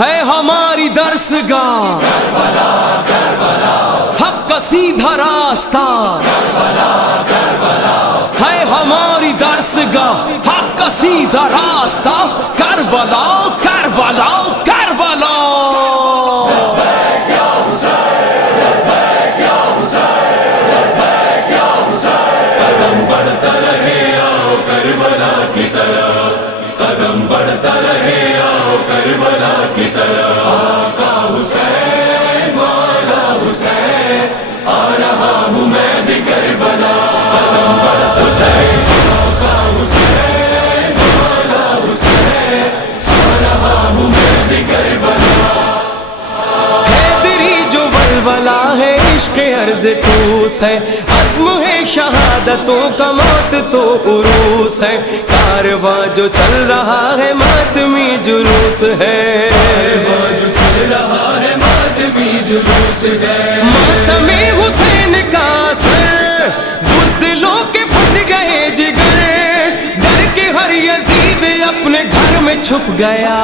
ہے ہماری درسگاہ حق کا سیدھا راستہ، ہے ہماری درسگاہ حق کا سیدھا راستہ، کربلا کربلا کربلا۔ قدم بڑھتا رہے آؤ کربلا کی طرف، قدم بڑھتا رہے آؤ کربلا کی طرف۔ آقا حسین والا حسین، آ رہا ہوں میں بھی کربلا۔ قدم بڑھتا حسین، آقا حسین والا حسین، آ رہا ہوں میں بھی کربلا۔ حیدری جو ولولہ ہے عشق عرض توس ہے، عزم ہے شہادتوں کا موت تو عروس ہے، کارواں جو چل رہا ہے ماتمی جلوس ہے، کارواں جو چل رہا ہے ماتمی جلوس ہے۔ ماتم حسین کا سر بزدلوں کے پھٹ گئے جگر، ڈر کے ہر یزید اپنے گھر میں چھپ گیا۔